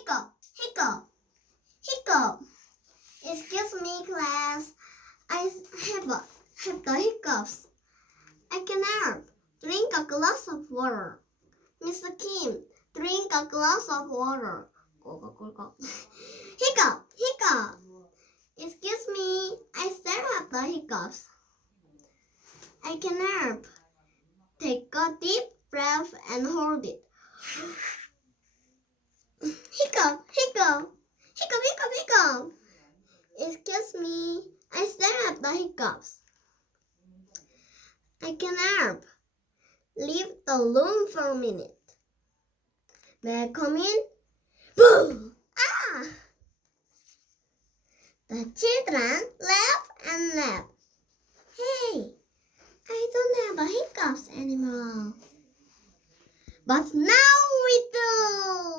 hiccup, hiccup, hiccup. Excuse me, class. I have the hiccups. I can help. Drink a glass of water. Mr. Kim, drink a glass of water. Hiccup, hiccup. Excuse me, I still have the hiccups. I can help. Take a deep breath and hold it. Hiccup, hiccup, hiccup, hiccup, hiccup. Excuse me, I still have the hiccups. I can help. Leave the room for a minute. May I come in? Boo! Ah! The children laugh and laugh. Hey, I don't have the hiccups anymore. But now we do!